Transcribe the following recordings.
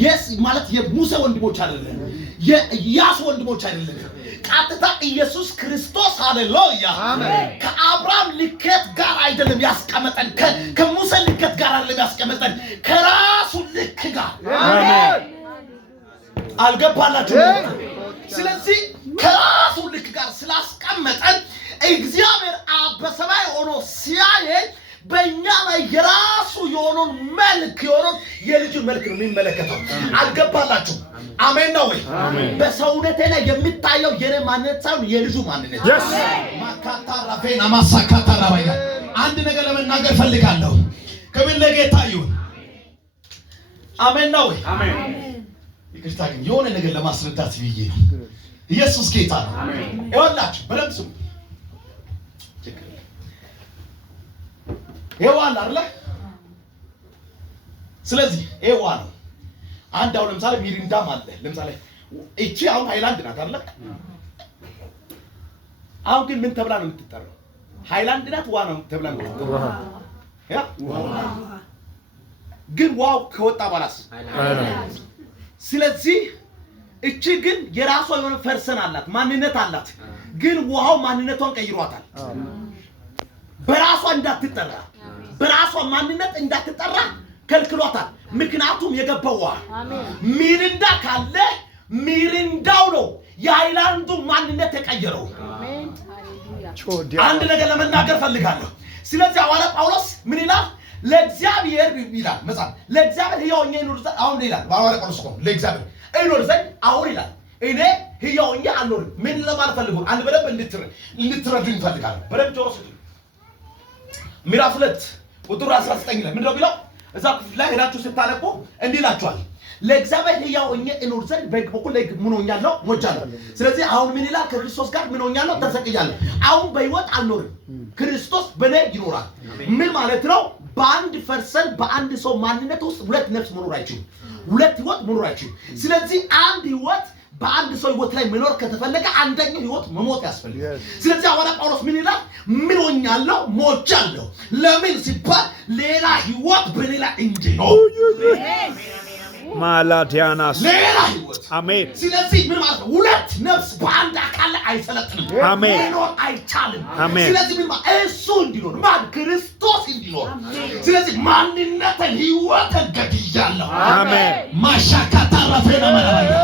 የስ ማለት የሙሴ ወንድሞች አይደለም የኢያሱ ወንድሞች አይደለም ቀጥታ ኢየሱስ ክርስቶስ ሃሌሉያ አሜን ከአብርሃም ልከት ጋር አይደለም ያስቀመጠን ከሙሴ ልከት ጋር አይደለም ያስቀመጠን ከራሱ ልክ ጋር አሜን አልገባላችሁ ስለዚህ ከራሱ ልክ ጋር ስላስቀመጠን እግዚአብሔር በሰማይ ሆኖ ሲያየን በእኛ ላይ የራሱ የሆነውን መልክ የሆነውን የልጁን መልክ ነው የሚመለከተው አልገባላችሁ አሜን ነው ወይ በሰውነቴ ላይ የሚታየው የኔ ማንነት ሳይሆን የልጁ ማንነት ማካታ ራፌና ማሳካታ ራባይና አንድ ነገር ለመናገር ፈልጋለሁ ከምን ለጌታ ይሁን አሜን ነው ወይ አሜን ይቅርታ ግን የሆነ ነገር ለማስረዳት ብዬ ነው ኢየሱስ ጌታ ነው አሜን ይወላችሁ በደምብ ስሙ ኤዋን አይደለ ስለዚህ ኤዋ ነው አንድ አሁን ለምሳሌ ሚሪንዳ ማለት ለምሳሌ እቺ አሁን ሃይላንድ ናት አይደለ አሁን ግን ምን ተብላ ነው የምትጠራው ሃይላንድ ናት ዋ ነው ተብላ ነው የምትጠራው ያ ግን ዋው ከወጣ ባላስ ስለዚህ እቺ ግን የራሷ የሆነ ፐርሰን አላት ማንነት አላት ግን ዋው ማንነቷን ቀይሯታል በራሷ እንዳትጠራ በራሷ ማንነት እንዳትጠራ ከልክሏታል ምክንያቱም የገባው ሚሪንዳ ካለ ሚሪንዳው ነው የሃይላንዱ ማንነት ተቀየረው አሜን ሃሌሉያ አንድ ነገር ለመናገር ፈልጋለሁ ስለዚህ ሐዋርያ ጳውሎስ ምን ይላል ለእግዚአብሔር ይላል መጽሐፍ ለእግዚአብሔር ሕያው ይኖር ዘንድ አሁን ይላል ሐዋርያ ጳውሎስ ነው ለእግዚአብሔር ይኖር ዘንድ አሁን ይላል እኔ ሕያው አልኖርም ምን ለማለት ፈልጎ አንድ በደንብ እንድትረዱኝ ፈልጋለሁ በደንብ ጆሮ ስጡ ምዕራፍ 2 ቁጥር 19 ላይ ምንድነው ቢለው እዛ ላይ ሄዳችሁ ስታነቁ እንዲላችኋል ለእግዚአብሔር ሕያው እኖር ዘንድ በኩል ላይ ምን ሆኛለሁ ሞቻለሁ ስለዚህ አሁን ምን ይላል ክርስቶስ ጋር ምን ሆኛለሁ ተሰቅያለሁ አሁን በሕይወት አልኖርም ክርስቶስ በኔ ይኖራል ምን ማለት ነው በአንድ ፐርሰን በአንድ ሰው ማንነት ውስጥ ሁለት ነፍስ መኖር አይችልም ሁለት ሕይወት መኖር አይችልም ስለዚህ አንድ ሕይወት በአንድ ሰው ሕይወት ላይ መኖር ከተፈለገ አንደኛው ሕይወት መሞት ያስፈልጋል ስለዚህ ሐዋርያ ጳውሎስ ምን ይላል ምን ሆኛለሁ ሞቻለሁ ለምን ሲባል ሌላ ሕይወት በሌላ እንዲኖር ማላዲያናስ ሌላ ሕይወት አሜን ስለዚህ ምን ማለት ነው ሁለት ነፍስ በአንድ አካል ላይ አይሰለጥንም አሜን መኖር አይቻልም አሜን ስለዚህ ምን ማለት እሱ እንዲኖር ማን ክርስቶስ እንዲኖር ስለዚህ ማንነትን ሕይወትን ገድያለሁ አሜን ማሻካታ ራፌና ማራባያ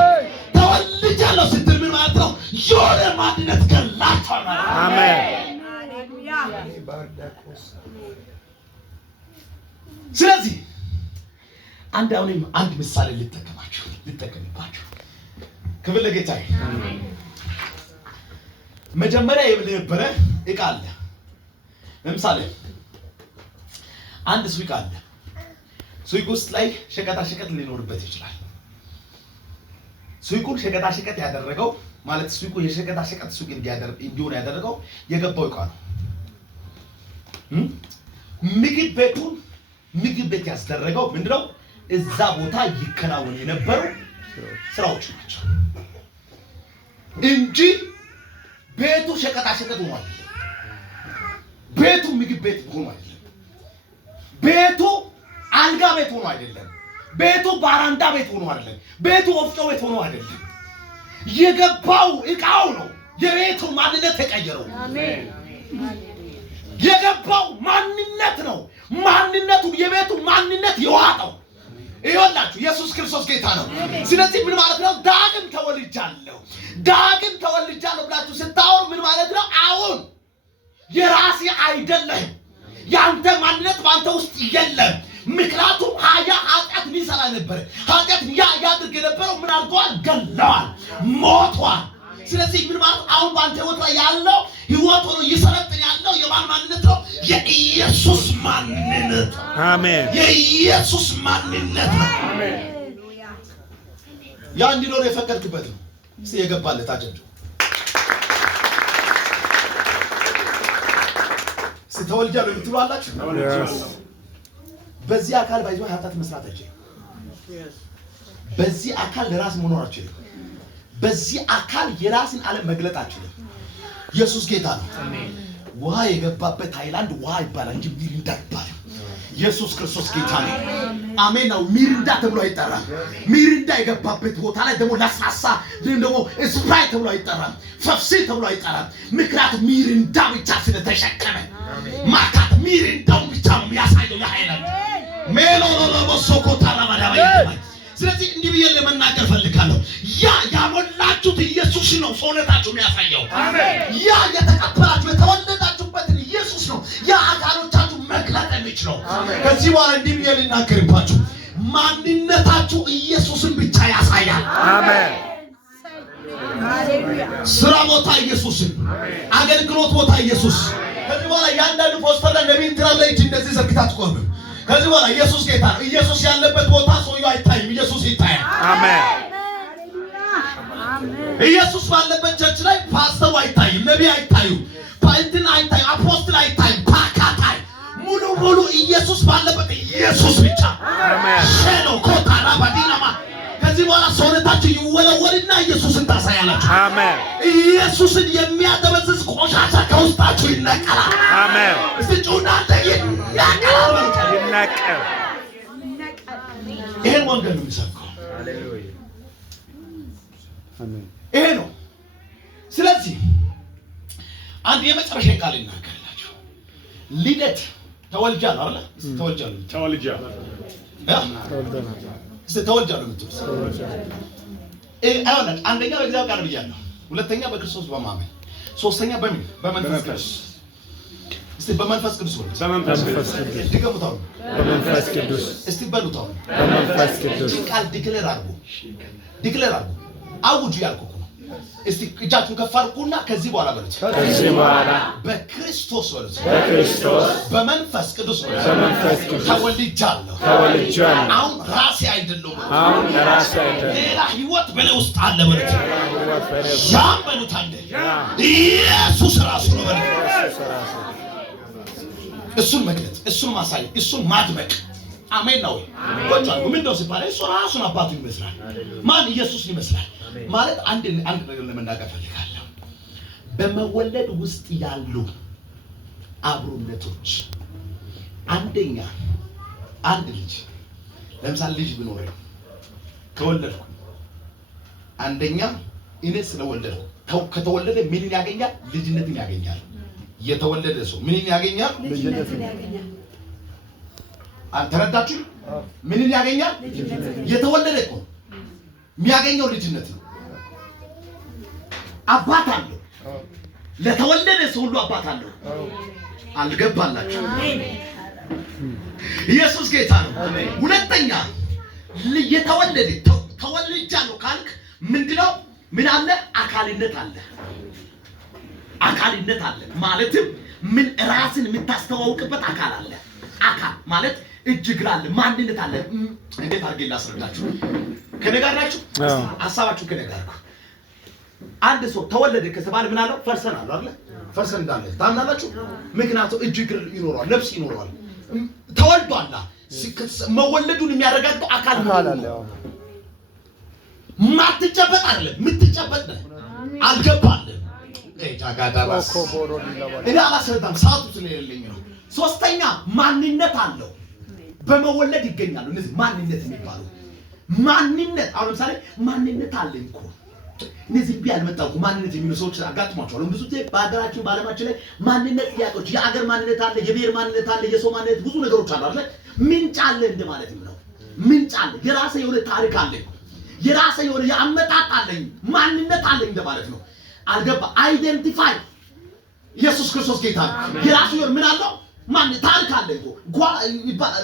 ተወልጃለሁ ስትል ምን ማለት ነው የሆነ ማንነት ገላቷል አሜን ሃሌሉያ ስለዚህ አንድ ምሳሌ ልጠቀምባችሁ ክብር ለጌታዬ አሜን መጀመሪያ የነበረ ዕቃ አለ ለምሳሌ አንድ ሱቅ አለ ሱቅ ውስጥ ላይ ሸቀጣ ሸቀጥ ሊኖርበት ይችላል ሱቁን ሸቀጣ ሸቀጥ ያደረገው ማለት ሱቁ የሸቀጣ ሸቀጥ ሱቅ እንዲሆን ያደረገው የገባው ዕቃ ነው ምግብ ቤት ያስደረገው ምንድነው እዛ ቦታ ይከናወን የነበሩ ስራዎች ናቸው እንጂ ቤቱ ሸቀጣ ሸቀጥ ሆኗል ቤቱ ምግብ ቤት ሆኖ አይደለም ቤቱ አልጋ ቤት ሆኖ አይደለም ቤቱ ባራንዳ ቤት ሆኖ አይደለም ቤቱ ወፍጮ ቤት ሆኖ አይደለም የገባው ዕቃው ነው የቤቱ ማንነት ተቀየረው አሜን የገባው ማንነት ነው ማንነቱ የቤቱ ማንነት ይዋጣው ይወላችሁ ኢየሱስ ክርስቶስ ጌታ ነው ስለዚህ ምን ማለት ነው ዳግም ተወልጃለሁ ብላችሁ ስታወሩ ምን ማለት ነው አሁን የራሴ አይደለም ያንተ ማንነት ባንተ ውስጥ የለም ምክንያቱም ኃጢአት ሊሰራ ነበር ኃጢአት ያድርግ የነበረው ምን አድርገዋል ገለዋል ሞቷል ስለዚህ ምን ማለት አሁን ባንተ ሕይወት ላይ ያለው ሕይወት ሆኖ ይሰለጥን ያለው የማን ማንነት ነው የኢየሱስ ማንነት አሜን የኢየሱስ ማንነት ነው አሜን ያ እንዲኖር የፈቀድክበት ነው እስቲ የገባለት አጀንጆ ተወልጃለሁ የምትሉ አላችሁ በዚህ አካል ባይዞ ኃጢአት መስራት አይችልም በዚህ አካል ለራስ መኖር አይችልም በዚህ አካል የራስን ዓለም መግለጥ አይችልም ኢየሱስ ጌታ ነው አሜን ውሃ የገባበት ሃይላንድ ውሃ ይባላል እንጂ ሚሪንዳ ይባላል ኢየሱስ ክርስቶስ ጌታ ነው። አሜን ነው። ሚሪንዳ ተብሎ አይጠራም። ሚሪንዳ የገባበት ቦታ ላይ ደግሞ ለስላሳ ደግሞ ስፕራይት ተብሎ አይጠራም። ፌፕሲ ተብሎ አይጠራም። ምክንያቱም ሚሪንዳ ብቻ ስለተሸከመ ማካት ሚሪንዳው ብቻ ነው የሚያሳየው ያይላል ሜሎሎሎሶኮታ ለማዳባ ይባል። ስለዚህ እንዲህ ብዬ ለመናገር ፈልጋለሁ። ያ ያሞላችሁት ኢየሱስ ነው ሰውነታችሁ የሚያሳየው። ያ የተቀበላችሁ የተወለዳችሁበትን ኢየሱስ ነው ያ አካሎቻችሁ መግለጥ የሚችለው። ከዚህ በኋላ እንዲህ ብዬ ልናገርባችሁ ማንነታችሁ ኢየሱስን ብቻ ያሳያል። አሜን። ስራ ቦታ ኢየሱስን፣ አገልግሎት ቦታ ኢየሱስ። ከዚህ በኋላ ያንዳንዱ ፖስተር ላይ ነቢይ ትራም ላይ እንደዚህ ዘግታችሁ ቆሙ። ከዚህ በኋላ ኢየሱስ ጌታ ነው። ኢየሱስ ያለበት ቦታ ሰውየው አይታይም፣ ኢየሱስ ይታያል። አሜን። ኢየሱስ ባለበት ቸርች ላይ ፓስተሩ አይታይም፣ ነቢይ አይታዩ፣ ፓይንትን አይታዩ፣ አፖስትል አይታይም፣ ፓካታይ ሙሉ ሙሉ ኢየሱስ ባለበት ኢየሱስ ብቻ። አሜን። ሸሎ ኮታራ ባዲናማ ከዚህ በኋላ ሰውነታችሁ ይወለወልና ኢየሱስን ታሳያላችሁ። አሜን። ኢየሱስን የሚያደበዝዝ ቆሻሻ ከውስጣችሁ ይነቀላል። አሜን። እስቲ ጩና ይነቀላል። ይሄን ወንጌል ነው የሚሰብከው። ሃሌሉያ አሜን። ይሄ ነው። ስለዚህ አንድ የመጨረሻ ቃል እናገርላችሁ። ልደት ተወልጃለሁ አይደል? ተወልጃለሁ ተወልጃለሁ የምትሉት አንደኛ በእግዚአብሔር ቃል ብያለሁ፣ ሁለተኛ በክርስቶስ በማመን፣ ሶስተኛ በምን በመንፈስ ቅዱስ። እስቲ በመንፈስ ቅዱስ ወልድ በመንፈስ ቅዱስ ድገሙታው በመንፈስ ቅዱስ እስቲ በሉታው በመንፈስ ቅዱስ ቃል ዲክሌር አድርጉ አውጁ ያልኩ ነው። እስቲ እጃችሁን ከፍ አድርጉና ከዚህ በኋላ በሉት ከዚህ በኋላ በክርስቶስ ወልድ በክርስቶስ በመንፈስ ቅዱስ ተወልጃለሁ። አሁን ራሴ አይደለሁም፣ ሌላ ህይወት በእኔ ውስጥ አለ በሉት። ያም በሉት አለ ኢየሱስ ራሱ ነው በሉት። እሱን መግለጥ፣ እሱን ማሳየት፣ እሱን ማድመቅ። አሜን ነው። ወጣው ምን ነው ሲባል እሱ ራሱን አባቱ ይመስላል። ማን ኢየሱስ ይመስላል ማለት አንድ ነገር ለመናገር ፈልጋለሁ። በመወለድ ውስጥ ያሉ አብሮነቶች አንደኛ አንድ ልጅ ለምሳሌ ልጅ ቢኖረኝ ከወለድኩ አንደኛ እኔ ስለወለድኩ ከተወለደ ምን ያገኛል? ልጅነትን ያገኛል። የተወለደ ሰው ምን ያገኛል? ልጅነትን ያገኛል። አንተረዳችሁ? ምን ያገኛል? የተወለደ እኮ የሚያገኘው ልጅነት ነው። አባት አለው። ለተወለደ ሰው ሁሉ አባት አለው። አልገባላችሁ? ኢየሱስ ጌታ ነው። ሁለተኛ የተወለደ ተወልጃለሁ ካልክ ምንድነው? ምን አለ? አካልነት አለ። አካልነት አለ ማለትም ምን ራስን የምታስተዋውቅበት አካል አለ። አካል ማለት እጅ እግር አለ፣ ማንነት አለ። እንዴት አድርጌ ላስረዳችሁ? ከኔ ጋር ናችሁ? ሐሳባችሁ ከኔ ጋር ነው። አንድ ሰው ተወለደ ከተባለ ምን አለው? ፈርሰን አለው አይደል? ፈርሰን እንዳለ ታምናላችሁ? ምክንያቱም እጅ እግር ይኖረዋል፣ ነፍስ ይኖረዋል። ተወልዷል። መወለዱን የሚያረጋግጠው አካል አለ። ማትጨበጥ አይደለም፣ የምትጨበጥ ነው። አልገባልም። እኔ አላስረዳም፣ ሰዓቱ ስለሌለኝ ነው። ሶስተኛ ማንነት አለው። በመወለድ ይገኛሉ። እነዚህ ማንነት የሚባሉ ማንነት አሁን ለምሳሌ ማንነት አለኝ እኮ እነዚህ ቢያልመጣው ማንነት የሚሉ ሰዎች አጋጥሟቸዋል። ብዙ ጊዜ በአገራችን በዓለማችን ላይ ማንነት ጥያቄዎች፣ የአገር ማንነት አለ፣ የብሔር ማንነት አለ፣ የሰው ማንነት ብዙ ነገሮች አሉ አይደል? ምንጭ አለ እንደማለት ነው። ምንጭ አለ፣ የራሴ የሆነ ታሪክ አለኝ፣ የራሴ የሆነ የአመጣጥ አለኝ፣ ማንነት አለኝ እንደማለት ነው። አልገባ? አይደንቲፋይ ኢየሱስ ክርስቶስ ጌታ ነው። የራሱ የሆነ ምን አለው? ማን ታሪክ አለ እኮ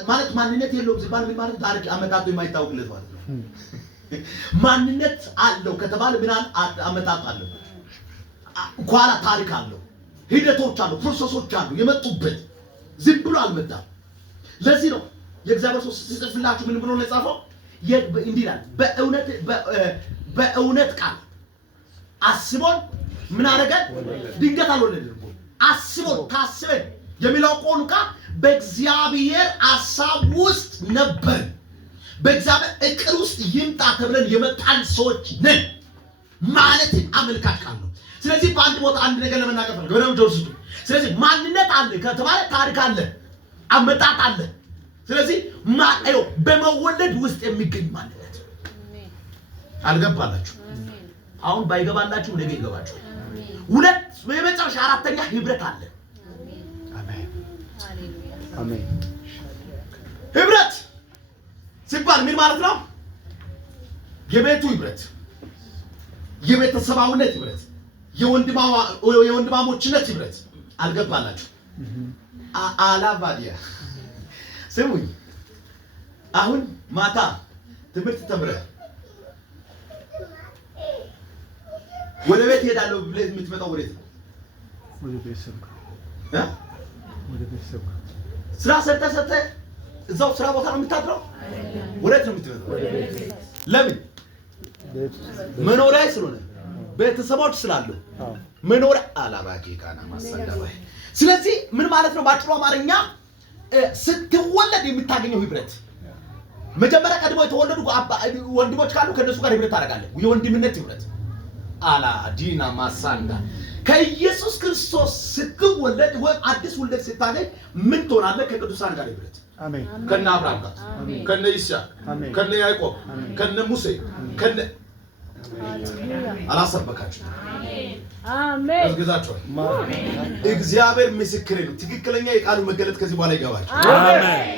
ማለት ማንነት የለውም ሲባል ምን ማለት ታሪክ አመጣጡ የማይታወቅለት ማለት ነው። ማንነት አለው ከተባለ ምን አመጣጥ አለው? ኋላ ታሪክ አለው፣ ሂደቶች አሉ፣ ፕሮሰሶች አሉ የመጡበት። ዝም ብሎ አልመጣም። ለዚህ ነው የእግዚአብሔር ሰው ሲጽፍላችሁ ምን ብሎ ነው የጻፈው? እንዲህ ይላል፣ በእውነት ቃል አስቦን ምን አደረገን? ድንገት አልወለድንም እኮ አስቦን ታስበን የሚለው ቋንቋ በእግዚአብሔር ሐሳብ ውስጥ ነበር። በእግዚአብሔር እቅድ ውስጥ ይምጣ ተብለን የመጣን ሰዎች ነን ማለት አመልካች ቃል ነው። ስለዚህ በአንድ ቦታ አንድ ነገር ለመናገር ፈልገው ነው ጆርሱ። ስለዚህ ማንነት አለ ከተባለ ታሪክ አለ፣ አመጣጥ አለ፣ ስለዚህ ማአዩ በመወለድ ውስጥ የሚገኝ ማንነት አልገባላችሁ አሁን ባይገባላችሁ ነገ ይገባችሁ ሁለት በመጨረሻ አራተኛ ህብረት አለ አሜን አሜን ህብረት ሲባል ምን ማለት ነው የቤቱ ህብረት የቤተሰባዊነት ህብረት የወንድማሞችነት ህብረት አልገባላችሁ አላባዲያ ስሙኝ አሁን ማታ ትምህርት ተምረ ወደ ቤት ሄዳለሁ ብለህ የምትመጣው ወዴት ነው ወደ ቤተሰብ ወደ ቤተሰብ ስራ ሰርተህ እዛው ስራ ቦታ ነው የምታድረው ወዴት ነው የምትመጣው ለምን መኖሪያ ስለሆነ ቤተሰቦች ስላሉ መኖሪያ አላባቂ ካና ማሰላባይ ስለዚህ ምን ማለት ነው ባጭሩ አማርኛ ስትወለድ የምታገኘው ህብረት መጀመሪያ ቀድሞ የተወለዱ ወንድሞች ካሉ ከነሱ ጋር ህብረት ታደርጋለህ የወንድምነት ህብረት አላ ዲና ማሳንዳ ከኢየሱስ ክርስቶስ ስትወለድ ወይ አዲስ ውልደት ስታገኝ ምን ትሆናለህ ከቅዱሳን ጋር ህብረት አሜን ከነ አብርሃም ጋር ከነ ይስሐቅ ከነ ያዕቆብ ከነ ሙሴ ከነ አላሰበካችሁ አሜን እዝግዛችሁ እግዚአብሔር ምስክሬ ነው ትክክለኛ የቃሉ መገለጥ ከዚህ በኋላ ይገባል አሜን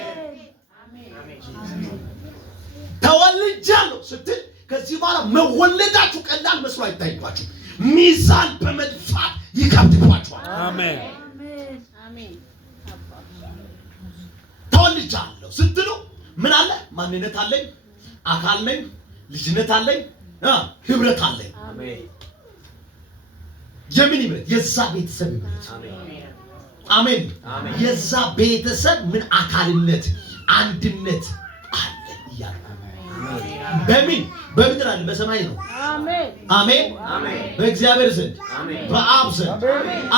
ተወልጃለሁ ስትል ከዚህ በኋላ መወለዳችሁ ቀላል መስሎ አይታይባችሁ ሚዛን በመድፋት ይከብድባችኋል አሜን አሜን ተወልጃለሁ ስትሉ ምን አለ ማንነት አለኝ አካል ነኝ ልጅነት አለኝ ህብረት አለኝ አሜን የምን ህብረት የዛ ቤተሰብ ህብረት አሜን አሜን የዛ ቤተሰብ ምን አካልነት አንድነት አለ ይያል በምን በምድር አለ በሰማይ ነው አሜን አሜን አሜን በእግዚአብሔር ዘንድ በአብ ዘንድ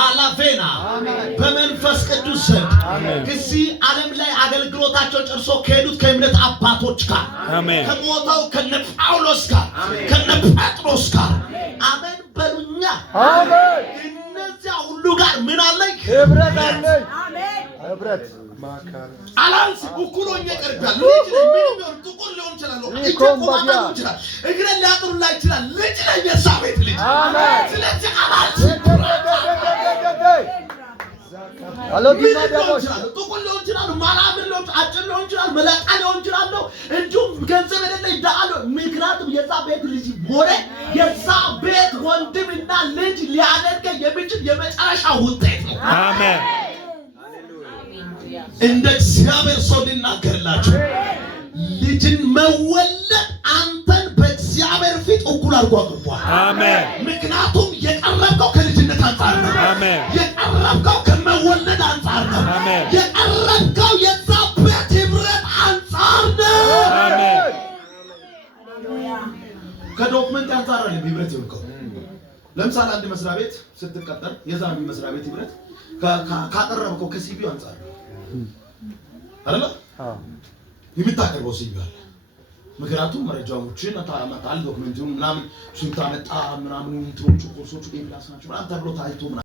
አላፌና በመንፈስ ቅዱስ ዘንድ ከዚህ ዓለም ላይ አገልግሎታቸውን ጨርሶ ከሄዱት ከእምነት አባቶች ጋር ከሞተው ከነ ጳውሎስ ጋር ከነ ጴጥሮስ ጋር አሜን በሉኛ አሜን እነዚያ ሁሉ ጋር ምን አለኝ ህብረት አለኝ አሜን ህብረት አላንስ ኩኩሎኝ ቀርባል ልጅ ምን ቢሆን ጥቁር ሊሆን ይችላል እኮማታ ሊሆን ይችላል እግረን ሊያጥሩላ ይችላል ልጅ ነኝ የሳቤት ልጅ አሜን ስለዚህ አላንስ አሎዲና ዳቦች ጥቁር ሊሆን ይችላል ማላምን ሊሆን አጭር ሊሆን ይችላል መላጣ ሊሆን ይችላል እንዲሁም ገንዘብ የሌለኝ ዳአሎ ምክንያቱም የሳቤት ልጅ ሞረ የሳቤት ወንድምና ልጅ ሊያደርገ የሚችል የመጨረሻ ውጤት ነው አሜን እንደ እግዚአብሔር ሰው ሊናገርላችሁ ልጅን መወለድ አንተን በእግዚአብሔር ፊት እኩል አድርጎ አቅርቧል አሜን ምክንያቱም የቀረብከው ከልጅነት አንፃር ነው አሜን የቀረብከው ከመወለድ አንፃር ነው አሜን የቀረብከው የዛ ቤት ህብረት አንፃር ነው አሜን ከዶክመንት አንፃር ነው ህብረት ይልከው ለምሳሌ አንድ መስሪያ ቤት ስትቀጠር የዛን መስሪያ ቤት ህብረት ካቀረብከው ከሲቪው አንፃር አይደለ የሚታቀርበው ሲቪው ምክንያቱም መረጃዎችን አታመጣል ዶክመንቱን ምናምን ሱታመጣ ምናምን እንትሮቹ ኮርሶቹ ኤፕላስ ናቸው አንተ ብሎ ታይቶ